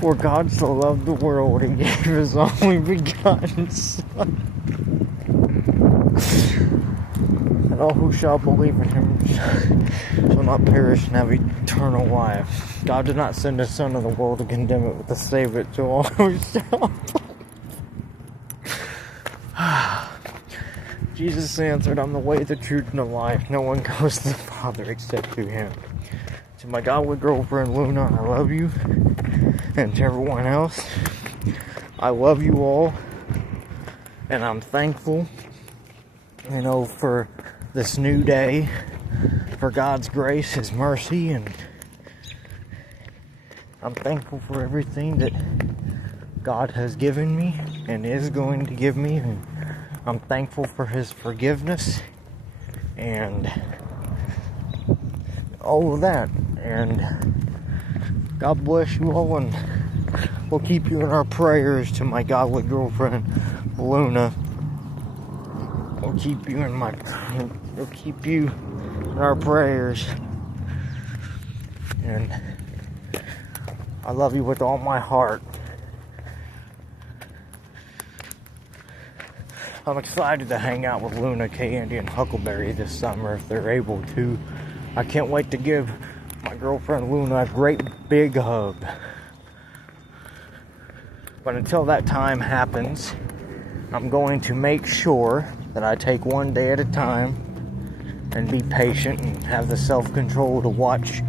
For God so loved the world, he gave his only begotten Son, that all who shall believe in him shall not perish and have eternal life. God did not send his Son to the world to condemn it, but to save it to all who shall. Jesus answered, I'm the way, the truth, and the life. No one goes to the Father except through him. To my godly girlfriend Luna, I love you. And to everyone else, I love you all. And I'm thankful, for this new day, for God's grace, his mercy, and I'm thankful for everything that God has given me and is going to give me, and I'm thankful for his forgiveness and all of that. And God bless you all, and we'll keep you in our prayers. To my godly girlfriend Luna, we'll keep you in our prayers. And I love you with all my heart. I'm excited to hang out with Luna, Candy, and Huckleberry this summer if they're able to. I can't wait to give my girlfriend Luna a great big hug. But until that time happens, I'm going to make sure that I take one day at a time and be patient and have the self-control to watch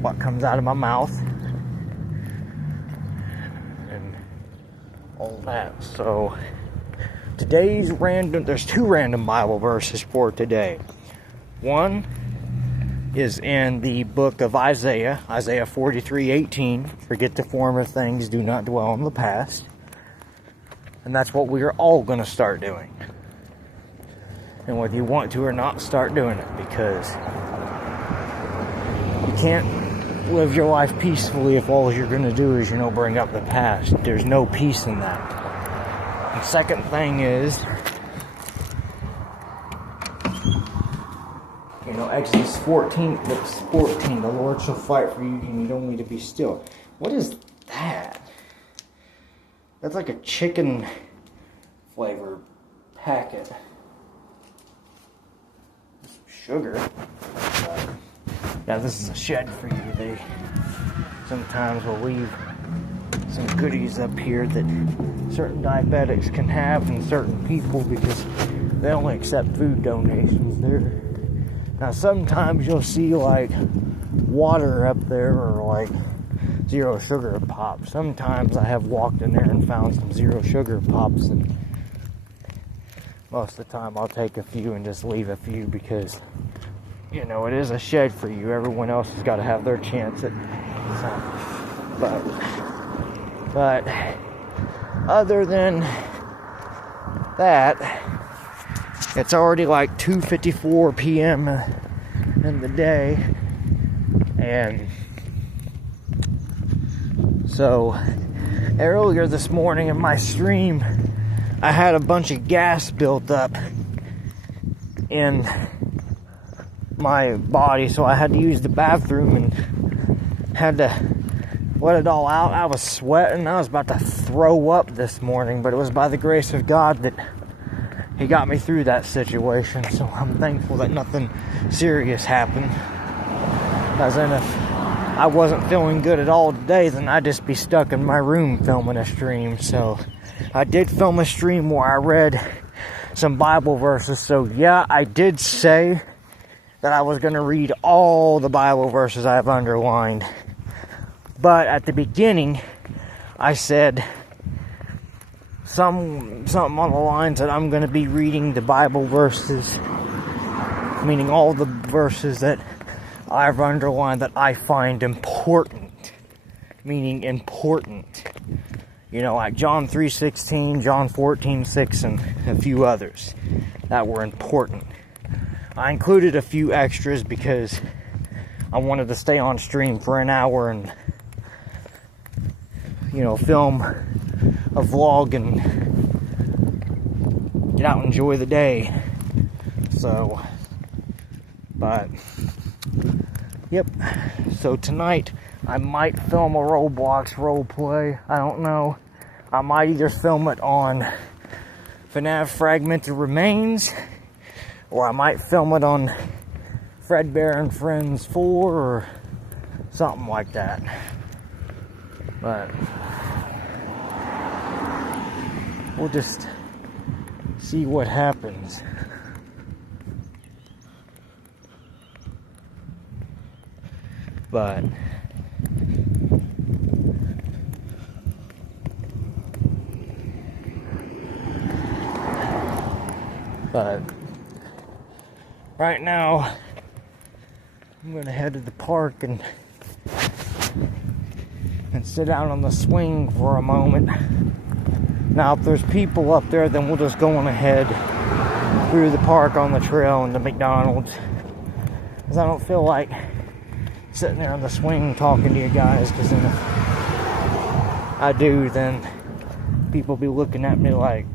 what comes out of my mouth and all that. So there's two random Bible verses for today. One is in the book of Isaiah 43:18. Forget the former things, do not dwell on the past. And that's what we are all going to start doing. And whether you want to or not, start doing it, because you can't live your life peacefully if all you're going to do is, bring up the past. There's no peace in that. The second thing is, Exodus 14, verse 14, the Lord shall fight for you, and you don't need to be still. What is that? That's like a chicken flavored packet. Sugar. Yeah, this is a shed for you. They sometimes will leave some goodies up here that certain diabetics can have, and certain people, because they only accept food donations there. Now sometimes you'll see like water up there, or like zero sugar pops. Sometimes I have walked in there and found some zero sugar pops, and most of the time I'll take a few and just leave a few, because it is a shed for you. Everyone else has got to have their chance at but other than that, it's already like 2:54 p.m. in the day, and so earlier this morning in my stream, I had a bunch of gas built up in my body, so I had to use the bathroom and had to let it all out. I was sweating. I was about to throw up this morning, but it was by the grace of God that he got me through that situation. So I'm thankful that nothing serious happened. Because then if I wasn't feeling good at all today, then I'd just be stuck in my room filming a stream. So I did film a stream where I read some Bible verses. So yeah, I did say that I was going to read all the Bible verses I've underlined. But at the beginning, I said something on the lines that I'm going to be reading the Bible verses, meaning all the verses that I've underlined that I find important, meaning important. Like John 3:16, John 14:6, and a few others that were important. I included a few extras because I wanted to stay on stream for an hour and film a vlog and get out and enjoy the day. So, but, yep. So tonight, I might film a Roblox roleplay. I don't know. I might either film it on FNAF Fragmented Remains, or I might film it on Fredbear and Friends 4 or something like that. But we'll just see what happens. But right now I'm gonna head to the park and sit out on the swing for a moment. Now if there's people up there, then we'll just go on ahead through the park on the trail and to McDonald's, because I don't feel like sitting there on the swing talking to you guys, because then if I do, then people be looking at me like,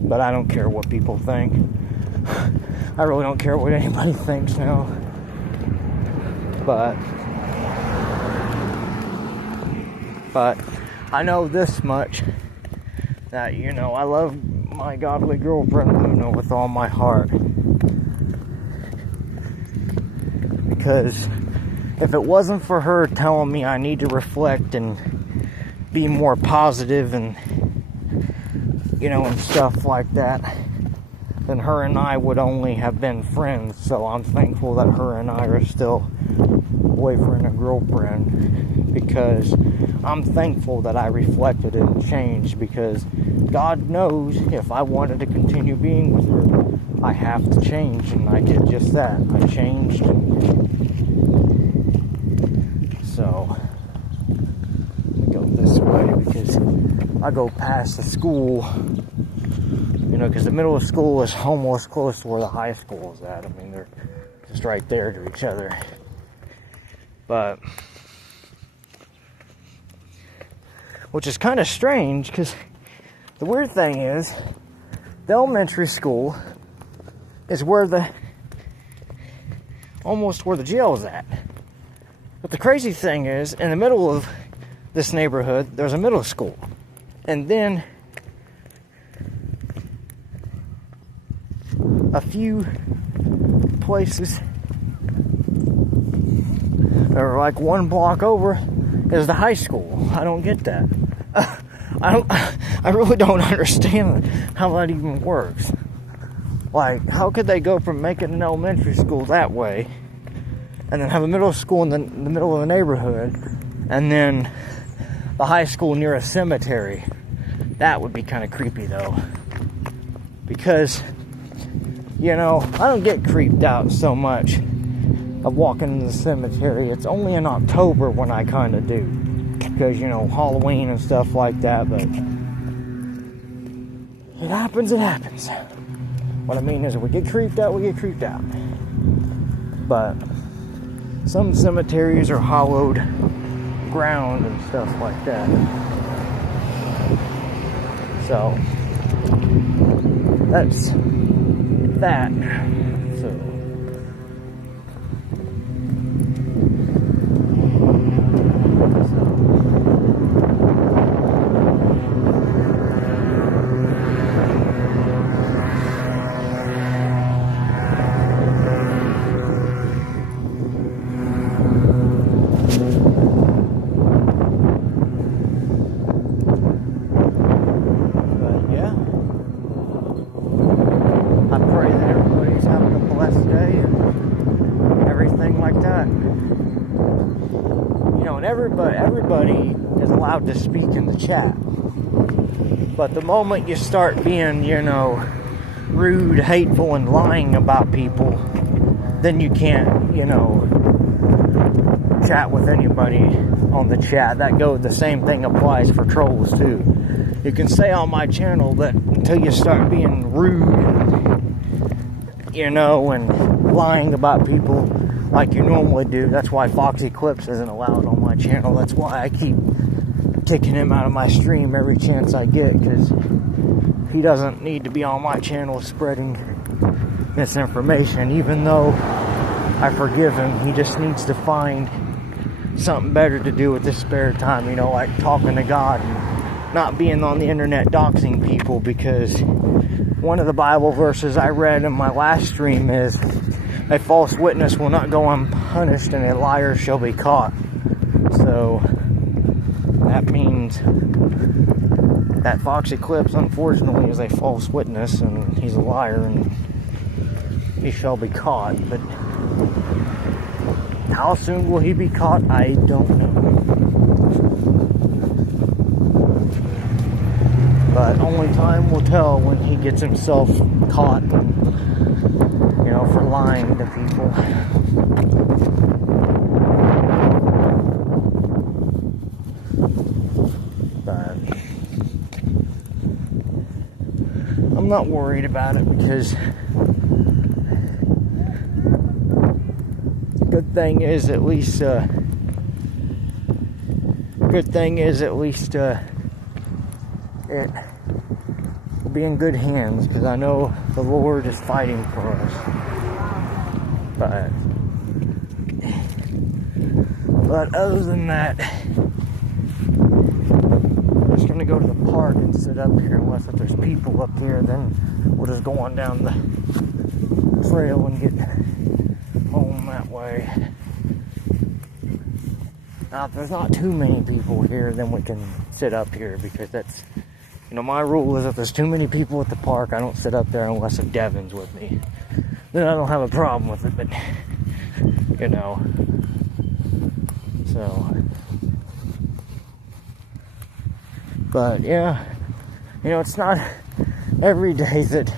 but I don't care what people think. I really don't care what anybody thinks now. But I know this much, that, you know, I love my godly girlfriend Luna with all my heart. Because if it wasn't for her telling me I need to reflect and be more positive and, you know, and stuff like that, then her and I would only have been friends. So I'm thankful that her and I are still boyfriend and girlfriend, because I'm thankful that I reflected and changed, because God knows if I wanted to continue being with her, I have to change, and I did just that. I changed. So let me go this way, because I go past the school, you know, because the middle of school is almost close to where the high school is at. I mean, they're just right there to each other. But which is kind of strange, because the weird thing is the elementary school is where almost where the jail is at. But the crazy thing is, in the middle of this neighborhood, there's a middle school. And then a few places, or like one block over, is the high school. I don't get that. I really don't understand how that even works. Like, how could they go from making an elementary school that way, and then have a middle school in the middle of the neighborhood, and then the high school near a cemetery? That would be kind of creepy, though. Because, you know, I don't get creeped out so much of walking in the cemetery. It's only in October when I kind of do, because, you know, Halloween and stuff like that. But it happens, it happens. What I mean is, if we get creeped out, we get creeped out. But some cemeteries are hollowed ground and stuff like that. So that's that. So everybody is allowed to speak in the chat. But the moment you start being, you know, rude, hateful, and lying about people, then you can't, you know, chat with anybody on the chat. The same thing applies for trolls too. You can say on my channel that until you start being rude, you know, and lying about people like you normally do. That's why Foxy Clips isn't allowed on my channel. That's why I keep kicking him out of my stream every chance I get, because he doesn't need to be on my channel spreading misinformation. Even though I forgive him, he just needs to find something better to do with this spare time, you know, like talking to God and not being on the internet doxing people, because one of the Bible verses I read in my last stream is, a false witness will not go unpunished and a liar shall be caught. So that means that Fox Eclipse, unfortunately, is a false witness, and he's a liar, and he shall be caught. But how soon will he be caught? I don't know. But only time will tell when he gets himself caught, you know, for lying to people. But I'm not worried about it, because good thing is at least it will be in good hands, because I know the Lord is fighting for us. But other than that, I'm just gonna go to the park and sit up here. Unless if there's people up here, then we'll just go on down the trail and get home that way. Now, if there's not too many people here, then we can sit up here, because that's, you know, my rule is if there's too many people at the park, I don't sit up there unless if Devin's with me. Then I don't have a problem with it, but, you know, so, but yeah, you know, it's not every day that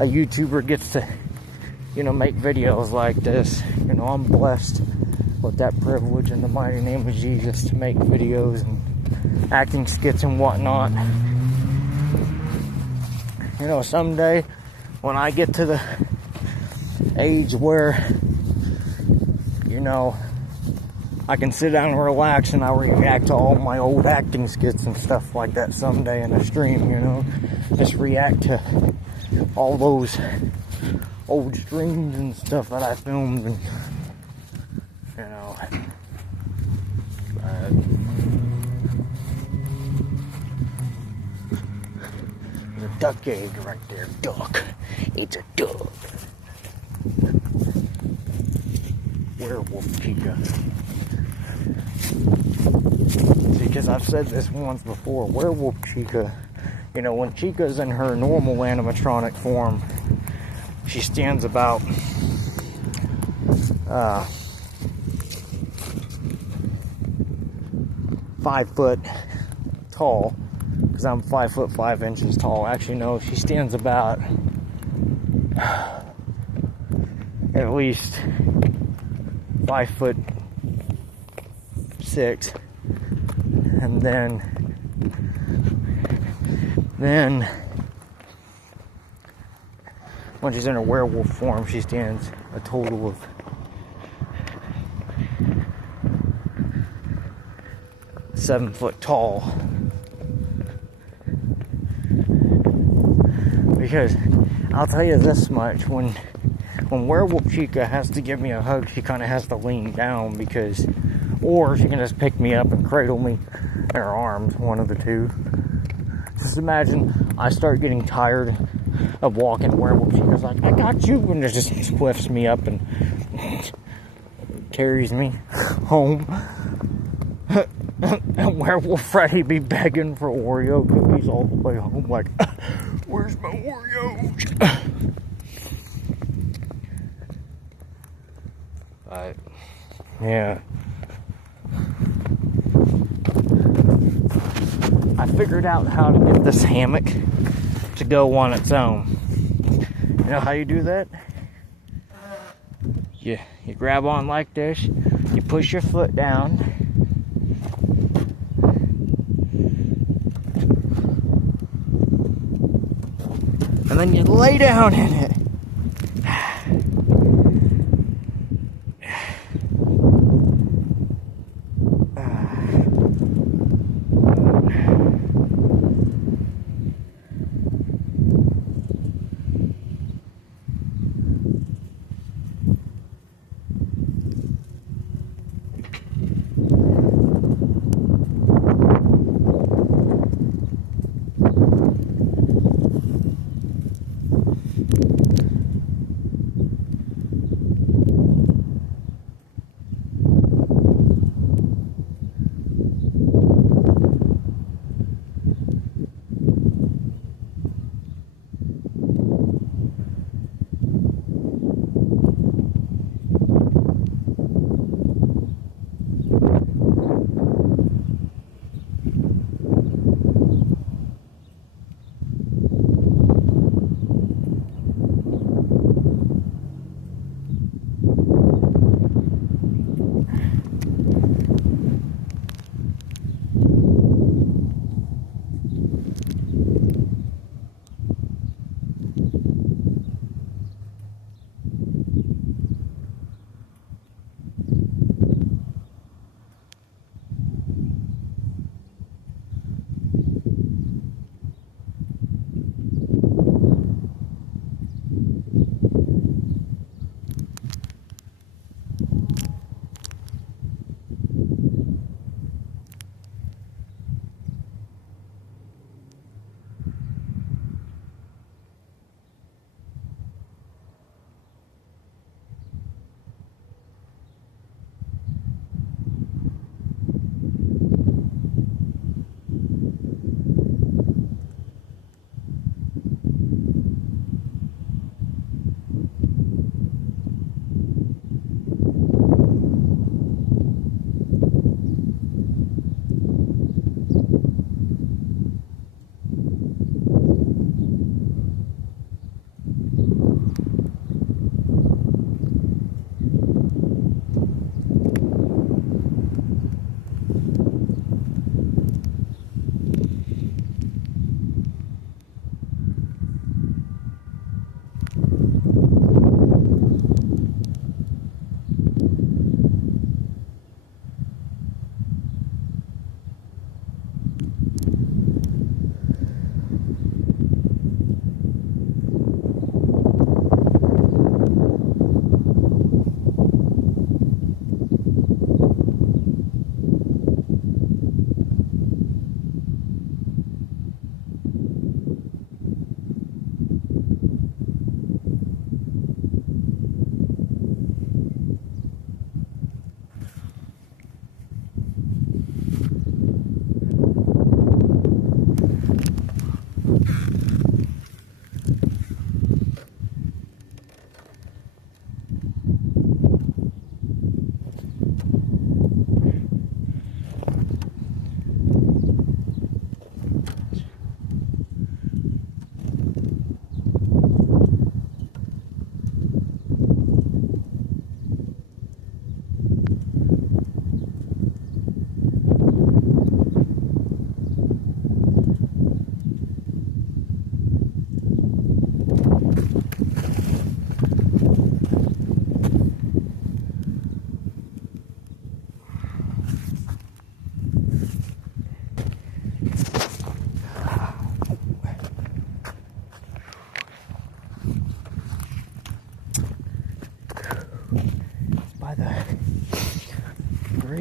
a YouTuber gets to, you know, make videos like this. You know, I'm blessed with that privilege in the mighty name of Jesus to make videos and acting skits and whatnot. You know, someday when I get to the age where, you know, I can sit down and relax and I'll react to all my old acting skits and stuff like that someday in a stream, you know, just react to all those old streams and stuff that I filmed, and, you know, there's a duck egg right there. Duck. It's a duck. Werewolf Chica. See, because I've said this once before, Werewolf Chica, you know, when Chica's in her normal animatronic form, she stands about 5 foot tall, because I'm 5 foot 5 inches tall. Actually, no, she stands about at least 5 foot 6, and then when she's in her werewolf form, she stands a total of 7 foot tall. Because I'll tell you this much, when Werewolf Chica has to give me a hug, she kind of has to lean down, because, or she can just pick me up and cradle me in her arms, one of the two. Just imagine I start getting tired of walking, Werewolf Chica's like, I got you, and it just lifts me up and carries me home. And Werewolf Freddy be begging for Oreo cookies all the way home, like, where's my Oreos? But, yeah. I figured out how to get this hammock to go on its own. You know how you do that? You grab on like this, you push your foot down, and then you lay down in it.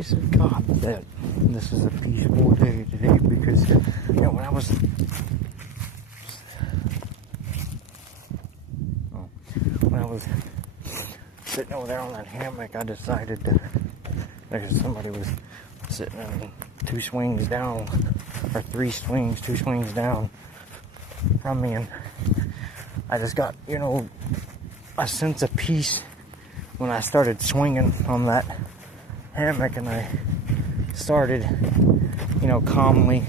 praise God that this is a peaceful day today, because, you know, when I was sitting over there on that hammock, I decided to, because somebody was sitting in 2 swings down, or 2 swings down from me, and I just got, you know, a sense of peace when I started swinging on that hammock, and I started, you know, calmly,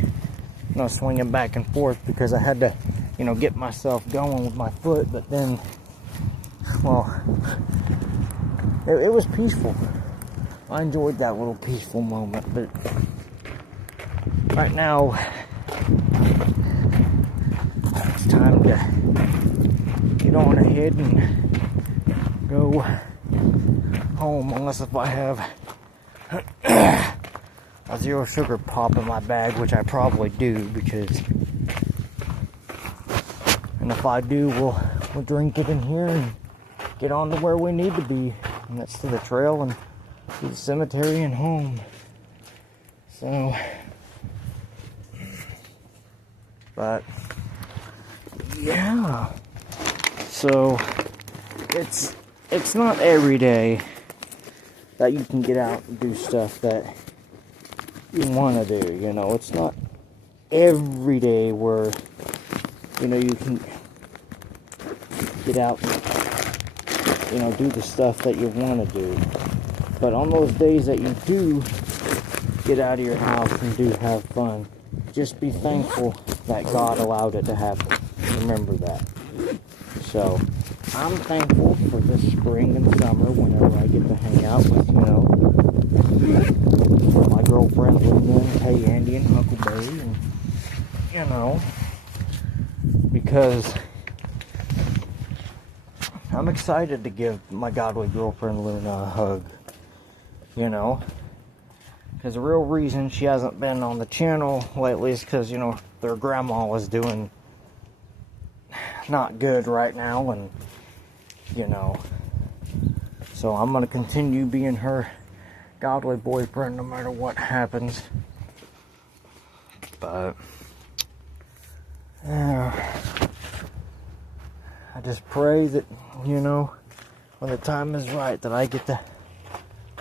you know, swinging back and forth, because I had to, you know, get myself going with my foot. But then, well, it was peaceful. I enjoyed that little peaceful moment. But right now, it's time to get on ahead and go home, unless if I have a zero sugar pop in my bag, which I probably do, because, and if I do, we'll drink it in here and get on to where we need to be, and that's to the trail and to the cemetery and home. So, but yeah, so it's not every day that you can get out and do stuff that you want to do, you know. It's not every day where, you know, you can get out and, you know, do the stuff that you want to do. But on those days that you do get out of your house and do have fun, just be thankful that God allowed it to happen. Remember that. So, I'm thankful for this spring and summer whenever I get to hang out with, you know, my girlfriend Linda and Hey Andy and Huckleberry, and, you know, because I'm excited to give my godly girlfriend Luna a hug, you know, because the real reason she hasn't been on the channel lately is because, you know, their grandma was doing not good right now, and, you know, so I'm going to continue being her godly boyfriend no matter what happens. But I just pray that, you know, when the time is right, that I get to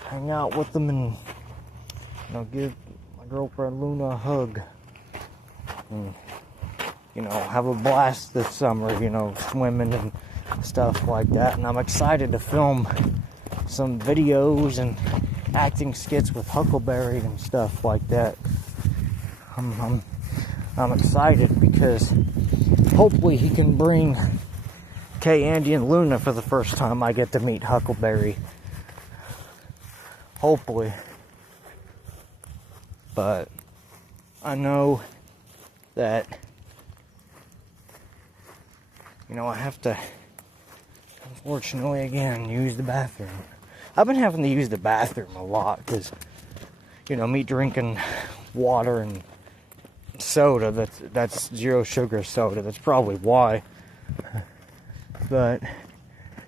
hang out with them and, you know, give my girlfriend Luna a hug, and, you know, have a blast this summer, you know, swimming and stuff like that. And I'm excited to film some videos and acting skits with Huckleberry and stuff like that. I'm excited because hopefully he can bring Kay, Andy, and Luna for the first time I get to meet Huckleberry. Hopefully. But I know that, you know, I have to, unfortunately, again, use the bathroom. I've been having to use the bathroom a lot because, you know, me drinking water and soda, that's zero sugar soda. That's probably why. But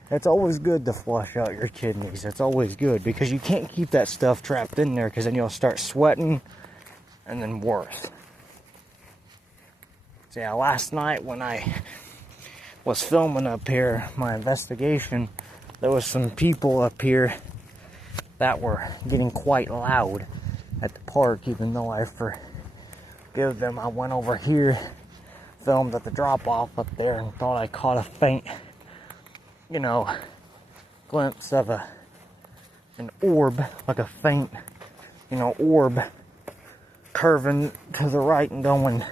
it's always good to flush out your kidneys. It's always good because you can't keep that stuff trapped in there, because then you'll start sweating and then worse. So yeah, last night when I was filming up here, my investigation, there was some people up here that were getting quite loud at the park, even though I forgive them. I went over here, filmed at the drop-off up there, and thought I caught a faint, you know, glimpse of an orb, like a faint, you know, orb curving to the right and going,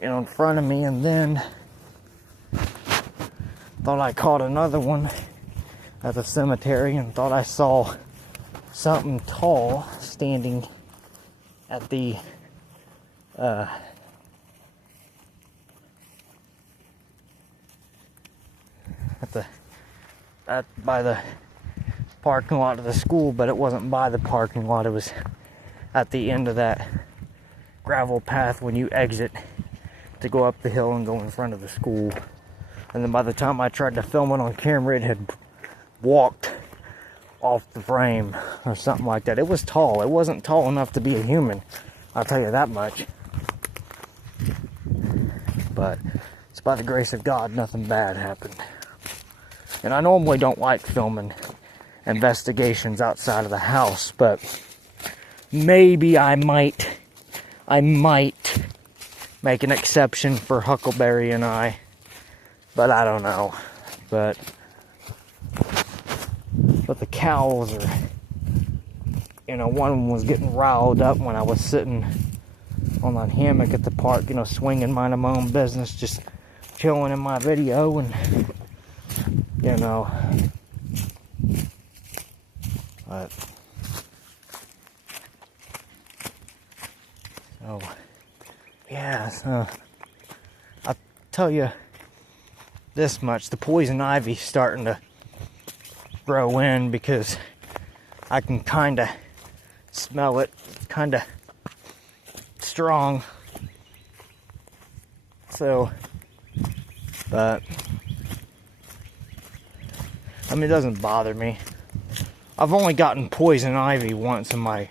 you know, in front of me, and then thought I caught another one at the cemetery, and thought I saw something tall standing at the by the parking lot of the school, but it wasn't by the parking lot. It was at the end of that gravel path when you exit to go up the hill and go in front of the school. And then by the time I tried to film it on camera, it had walked off the frame or something like that. It was tall. It wasn't tall enough to be a human, I'll tell you that much. But it's by the grace of God, nothing bad happened. And I normally don't like filming investigations outside of the house, but maybe I might make an exception for Huckleberry and I, but I don't know. But the cows are, you know, one was getting riled up when I was sitting on that hammock at the park, you know, swinging, minding my own business, just chilling in my video, and you know, but so yeah, so I'll tell you this much: the poison ivy's starting to grow in, because I can kind of smell it, kind of strong. So, but I mean, it doesn't bother me. I've only gotten poison ivy once in my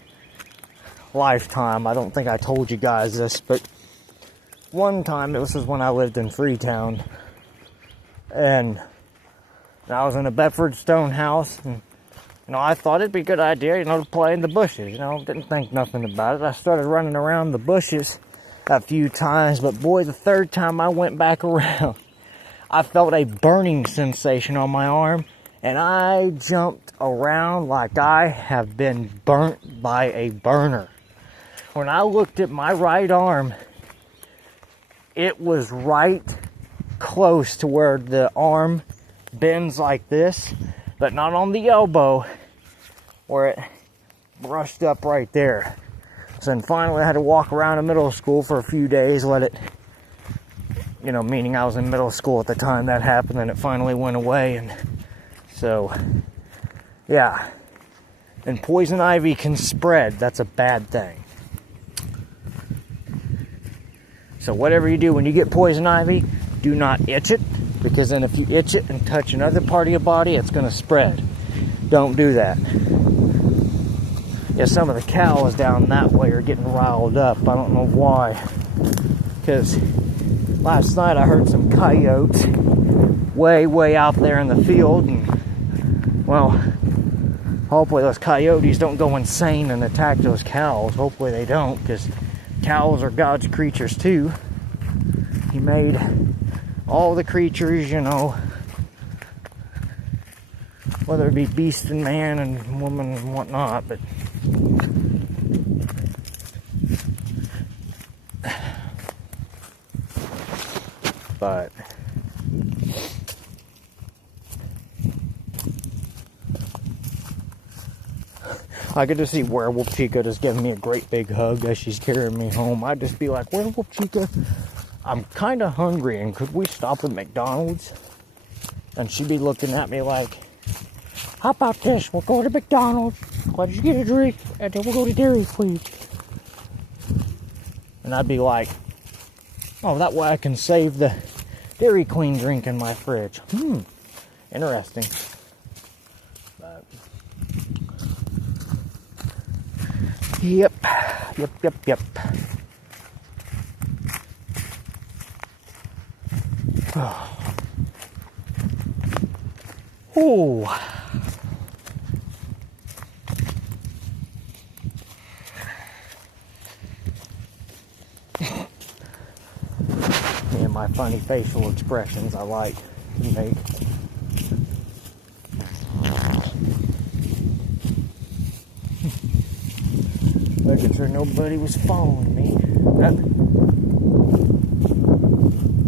lifetime. I don't think I told you guys this, but one time, this was when I lived in Freetown, and I was in a Bedford stone house, and you know, I thought it'd be a good idea, you know, to play in the bushes. You know, didn't think nothing about it. I started running around the bushes a few times, but boy, the third time I went back around, I felt a burning sensation on my arm, and I jumped around like I have been burnt by a burner. When I looked at my right arm, it was right close to where the arm bends like this, but not on the elbow, where it brushed up right there. So then finally I had to walk around in middle school for a few days, let it, you know, meaning I was in middle school at the time that happened, and it finally went away. And so, yeah. And poison ivy can spread. That's a bad thing. So whatever you do when you get poison ivy, do not itch it, because then if you itch it and touch another part of your body, it's going to spread. Don't do that. Yeah, some of the cows down that way are getting riled up. I don't know why. Because last night I heard some coyotes way out there in the field. And, well, hopefully those coyotes don't go insane and attack those cows. Hopefully they don't, because cows are God's creatures too. He made all the creatures, you know, whether it be beast and man and woman and whatnot, but I get to see Werewolf Chica just giving me a great big hug as she's carrying me home. I'd just be like, Werewolf Chica, I'm kind of hungry, and could we stop at McDonald's? And she'd be looking at me like, how about this? We'll go to McDonald's, let you get a drink, and then we'll go to Dairy Queen. And I'd be like, oh, that way I can save the Dairy Queen drink in my fridge. Interesting. But, Yep. Oh. Yeah, my funny facial expressions I like to make. Making sure nobody was following me.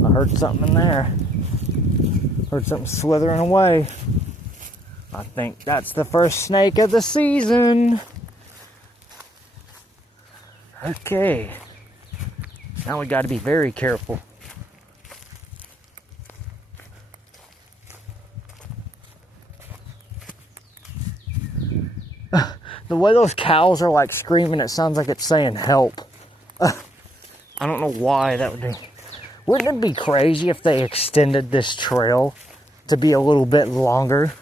I heard something in there. Heard something slithering away. I think that's the first snake of the season. Okay. Now we got to be very careful. The way those cows are like screaming, it sounds like it's saying help. I don't know why that would be. Wouldn't it be crazy if they extended this trail to be a little bit longer?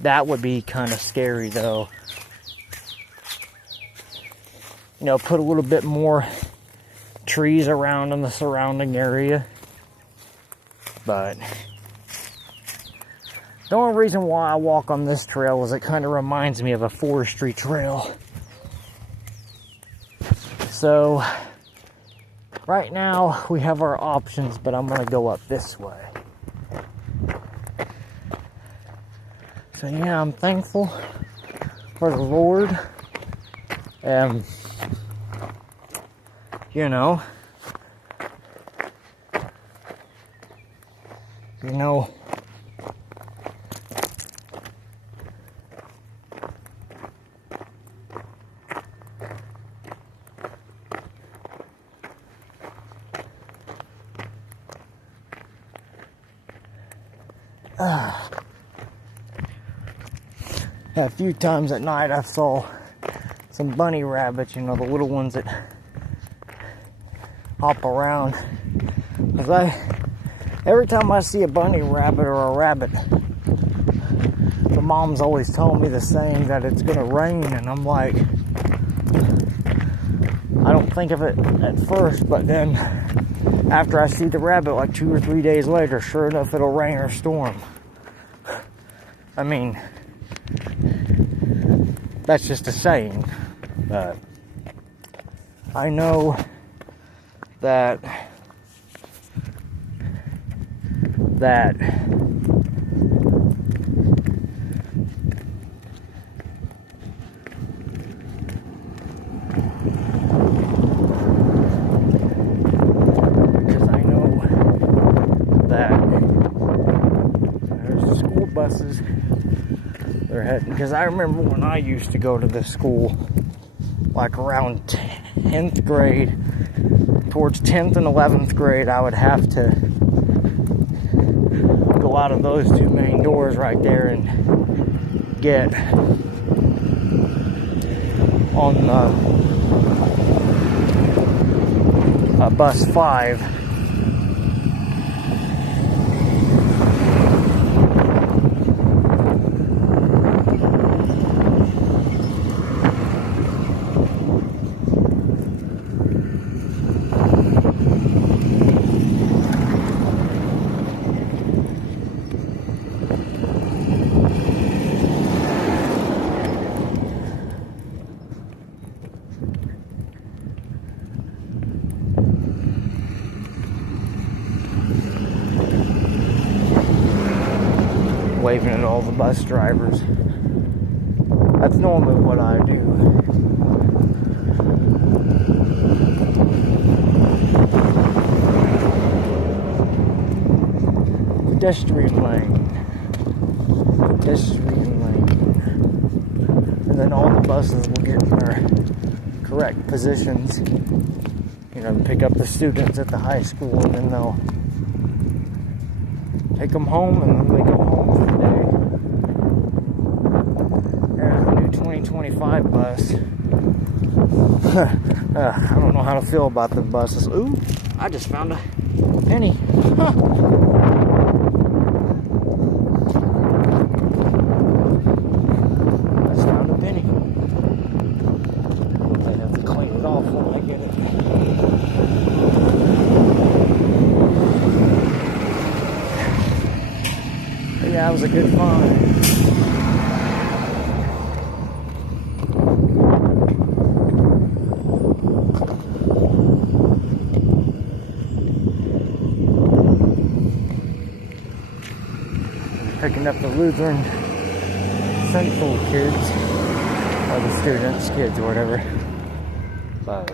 That would be kind of scary, though. You know, put a little bit more trees around in the surrounding area. But the only reason why I walk on this trail is it kind of reminds me of a forestry trail. So right now we have our options, but I'm going to go up this way. So yeah, I'm thankful for the Lord. You know, a few times at night I saw some bunny rabbits, you know, the little ones that hop around. Because every time I see a bunny rabbit or a rabbit, the mom's always telling me the saying that it's gonna rain, and I'm like, I don't think of it at first, but then after I see the rabbit like 2 or 3 days later, sure enough, it'll rain or storm. I mean, that's just a saying, but I know that because I know that there's the school buses, they're heading, because I remember when I used to go to this school, like around 10th grade, towards 10th and 11th grade, I would have to go out of those two main doors right there and get on bus 5. Waving at all the bus drivers. That's normally what I do. Pedestrian lane. Pedestrian lane. And then all the buses will get in their correct positions. You know, pick up the students at the high school, and then they'll take them home, and then they go home for the day. There's the new 2025 bus. I don't know how to feel about the buses. Ooh, I just found a penny. Huh. I just found a penny. I have to clean it off when I get it. Yeah, that was a good find. Picking up the Lutheran Central kids, or the students' kids, or whatever. But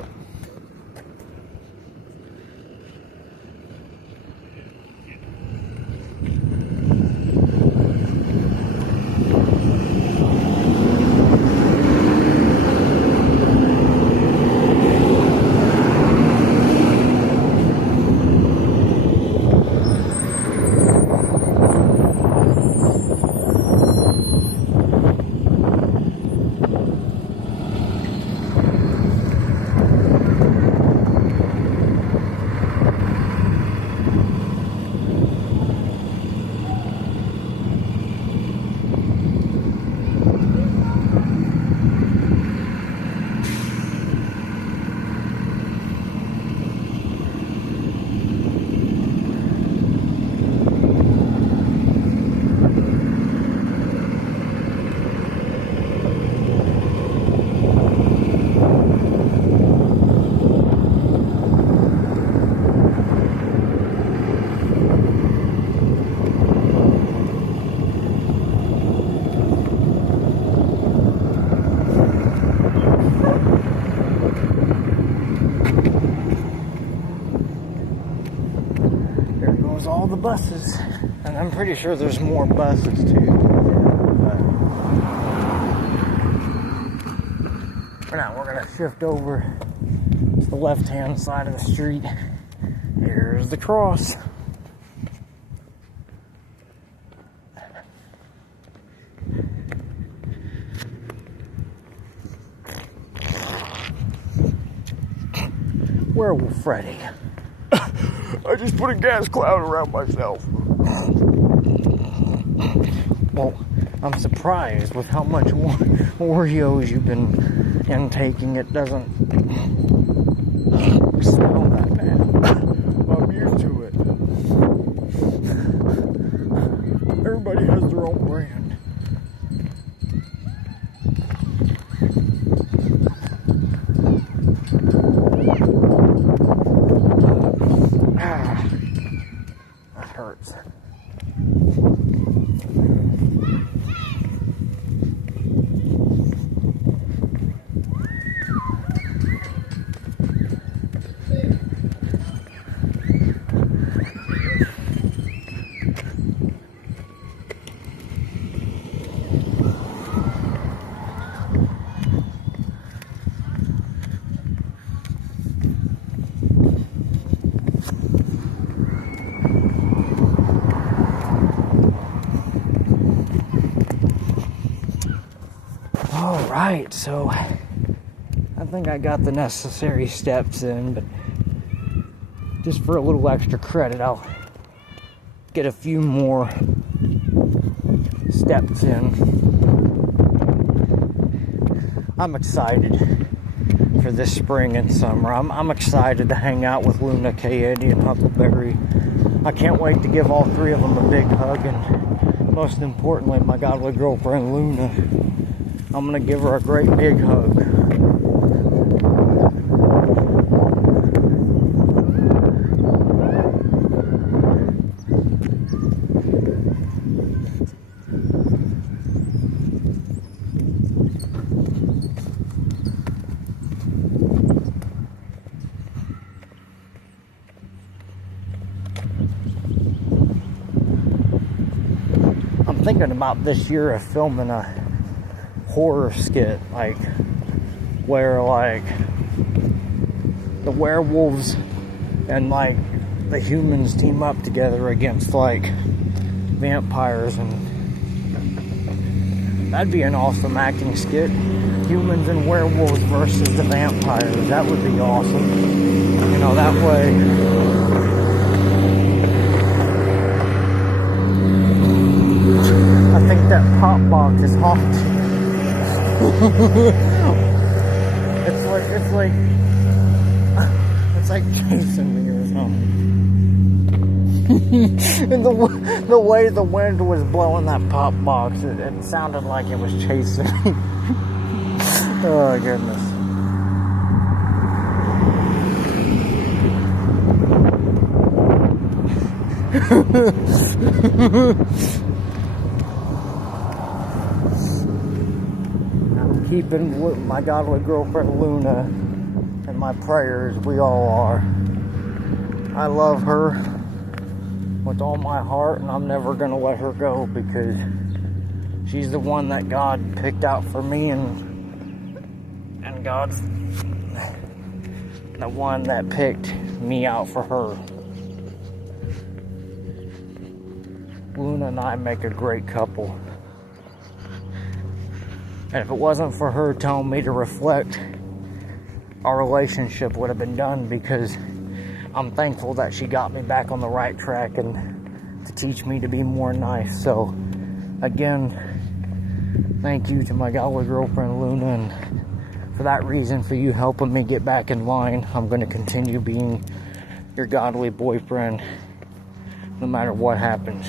the buses. And I'm pretty sure there's more buses too. But for now, we're gonna shift over to the left-hand side of the street. Here's the cross. Werewolf Freddy. I just put a gas cloud around myself. Well, I'm surprised with how much Oreos you've been intaking. It doesn't smell that bad. I'm used to it. Everybody has their own brand. That hurts. Alright, so I think I got the necessary steps in, but just for a little extra credit, I'll get a few more steps in. I'm excited for this spring and summer. I'm excited to hang out with Luna, K. Eddie, and Huckleberry. I can't wait to give all three of them a big hug, and most importantly, my godly girlfriend Luna. I'm gonna give her a great big hug. I'm thinking about this year of filming a horror skit, like where like the werewolves and like the humans team up together against like vampires, and that'd be an awesome acting skit. Humans and werewolves versus the vampires. That would be awesome. You know, that way I think that pop box is haunted. it's like chasing me or something. And the way the wind was blowing that pop box, it sounded like it was chasing me. Oh goodness. Keeping with my godly girlfriend Luna in my prayers. We all are. I love her with all my heart, and I'm never gonna let her go, because she's the one that God picked out for me, and God's the one that picked me out for her. Luna and I make a great couple. And if it wasn't for her telling me to reflect, our relationship would have been done, because I'm thankful that she got me back on the right track and to teach me to be more nice. So, again, thank you to my godly girlfriend Luna, and for that reason, for you helping me get back in line, I'm going to continue being your godly boyfriend no matter what happens.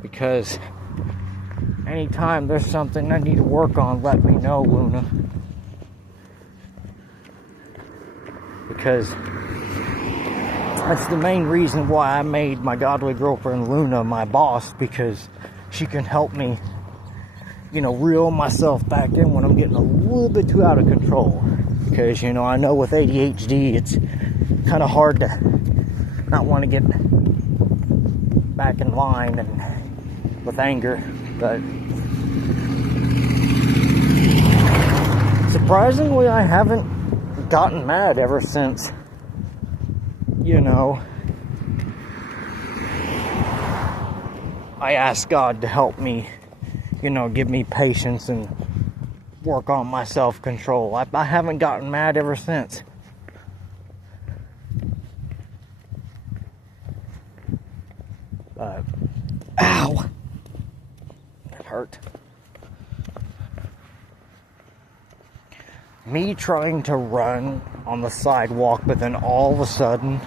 Because anytime there's something I need to work on, let me know, Luna. Because that's the main reason why I made my godly girlfriend Luna my boss, because she can help me, you know, reel myself back in when I'm getting a little bit too out of control. Because, you know, I know with ADHD, it's kind of hard to not want to get back in line and with anger, but surprisingly, I haven't gotten mad ever since, I asked God to help me, give me patience and work on my self-control. I haven't gotten mad ever since. But, ow! That hurt. Me trying to run on the sidewalk, but then all of a sudden,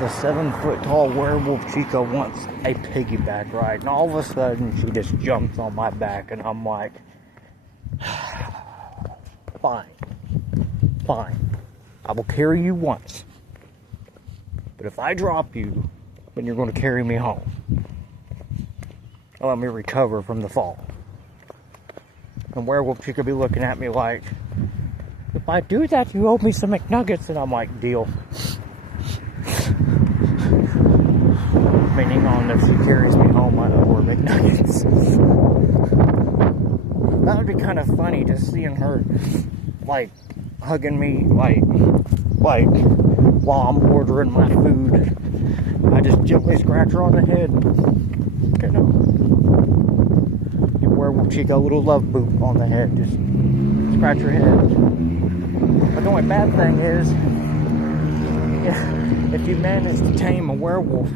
the 7-foot-tall werewolf Chica wants a piggyback ride, and all of a sudden she just jumps on my back, and I'm like, fine, I will carry you once, but if I drop you, then you're going to carry me home. Let me recover from the fall. And werewolf Chica be looking at me like, if I do that, you owe me some McNuggets, and I'm like, deal. Meaning on if she carries me home, I owe her McNuggets. That would be kind of funny, just seeing her, like, hugging me, like, while I'm ordering my food. I just gently scratch her on the head. Give werewolf Chica a little love boop on the head. Just scratch her head. But the only bad thing is, if you manage to tame a werewolf,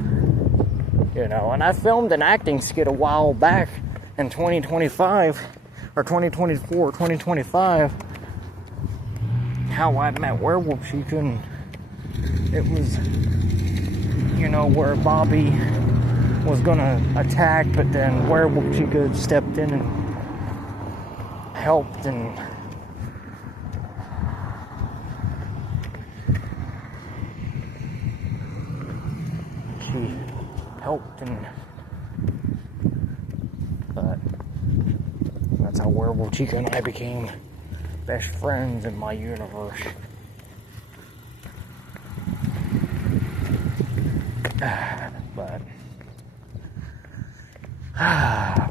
and I filmed an acting skit a while back in 2025, or 2024, 2025, how I met werewolf Chica, and it was, where Bobby was gonna attack, but then werewolf Chica stepped in and helped, and she helped, but that's how werewolf Chica and I became best friends in my universe. But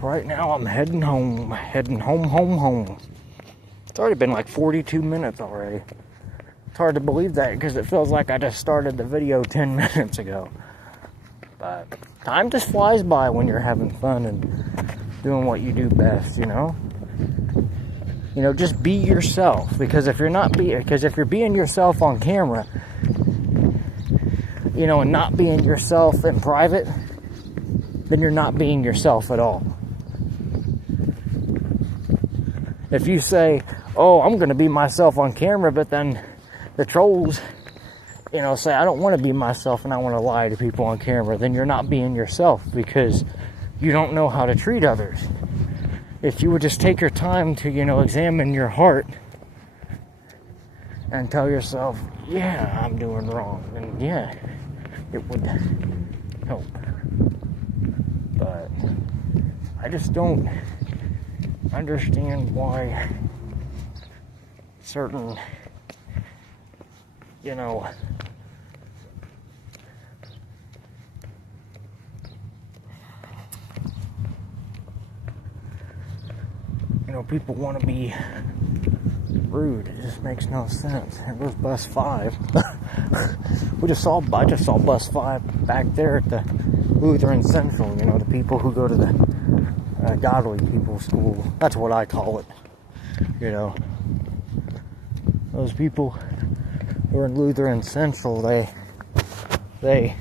right now I'm heading home. It's already been like 42 minutes already. It's hard to believe that because it feels like I just started the video 10 minutes ago. But time just flies by when you're having fun and doing what you do best, just be yourself, because if you're being yourself on camera, and not being yourself in private, then you're not being yourself at all. If you say, oh, I'm going to be myself on camera, but then the trolls, say, I don't want to be myself and I want to lie to people on camera, then you're not being yourself, because you don't know how to treat others. If you would just take your time to, examine your heart and tell yourself, yeah, I'm doing wrong, then yeah, it would help. But I just don't understand why certain, people want to be rude. It just makes no sense. It was bus 5. I just saw bus 5 back there at the Lutheran Central. The people who go to the Godly People School. That's what I call it. Those people who are in Lutheran Central, they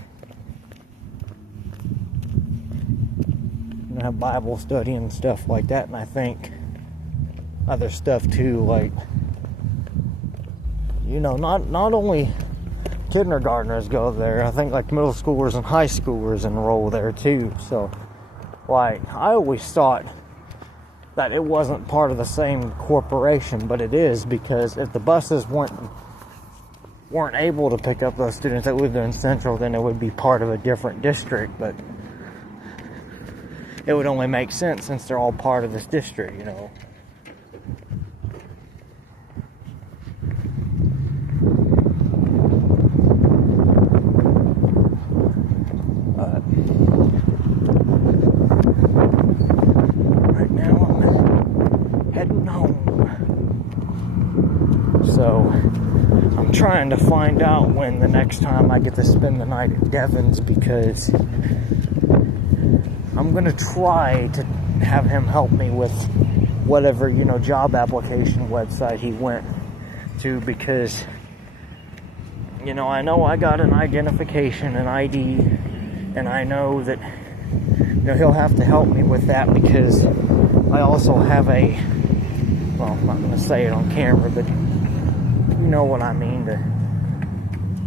have Bible study and stuff like that, and I think other stuff too, like, not only kindergartners go there, I think like middle schoolers and high schoolers enroll there too. So, like, I always thought that it wasn't part of the same corporation, but it is, because if the buses weren't able to pick up those students that lived in Central, then it would be part of a different district. But it would only make sense since they're all part of this district, So I'm trying to find out when the next time I get to spend the night at Devon's, because I'm going to try to have him help me with whatever, job application website he went to, because, I know I got an identification, an ID, and I know that, he'll have to help me with that, because I also have I'm not going to say it on camera, but you know what I mean,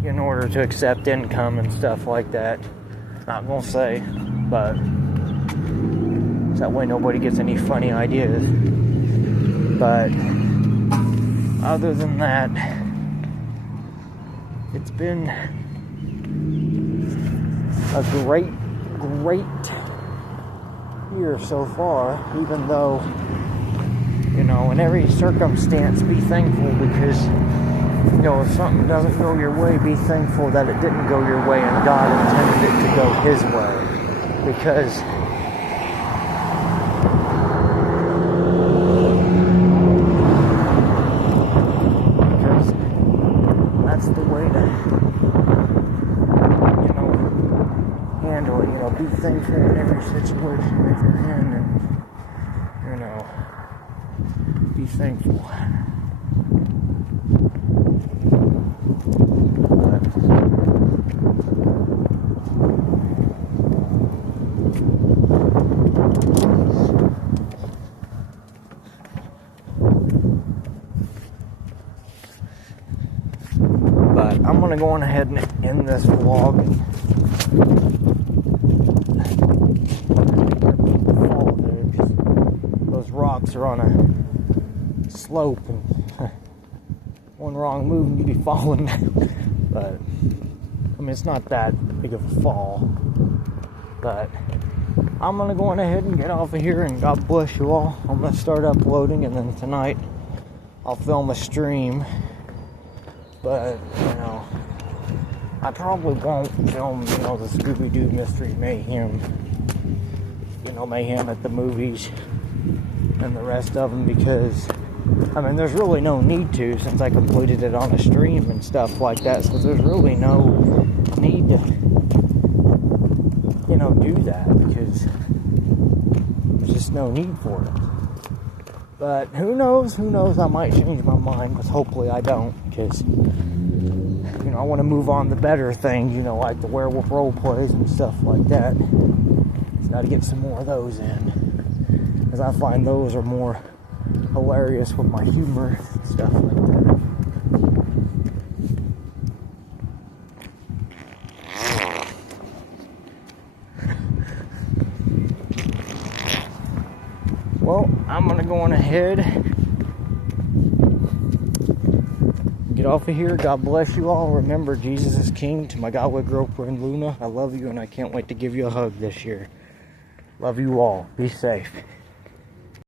in order to accept income and stuff like that. Not going to say, but that way nobody gets any funny ideas. But other than that, it's been a great year so far, even though, in every circumstance, be thankful, because, if something doesn't go your way, be thankful that it didn't go your way and God intended it to go His way. Because that's the way to, handle it. Be thankful in every situation that you're in, and, be thankful. But I'm going to go on ahead and end this vlog. Those rocks are on a slope, and one wrong move and you'd be falling down. But it's not that big of a fall. But I'm going to go on ahead and get off of here, and God bless you all. I'm going to start uploading, and then tonight I'll film a stream. But, I probably won't film, the Scooby-Doo Mystery Mayhem, Mayhem at the movies and the rest of them, because, there's really no need to, since I completed it on a stream and stuff like that, so there's really no need to, do that, because there's just no need for it. But who knows, I might change my mind, but hopefully I don't, because, I want to move on to better things, like the werewolf role plays and stuff like that. Just got to get some more of those in, because I find those are more hilarious with my humor and stuff like that. Well, I'm going to go on ahead, get off of here. God bless you all. Remember, Jesus is King. To my Godway girlfriend Luna, I love you, and I can't wait to give you a hug this year. Love you all. Be safe.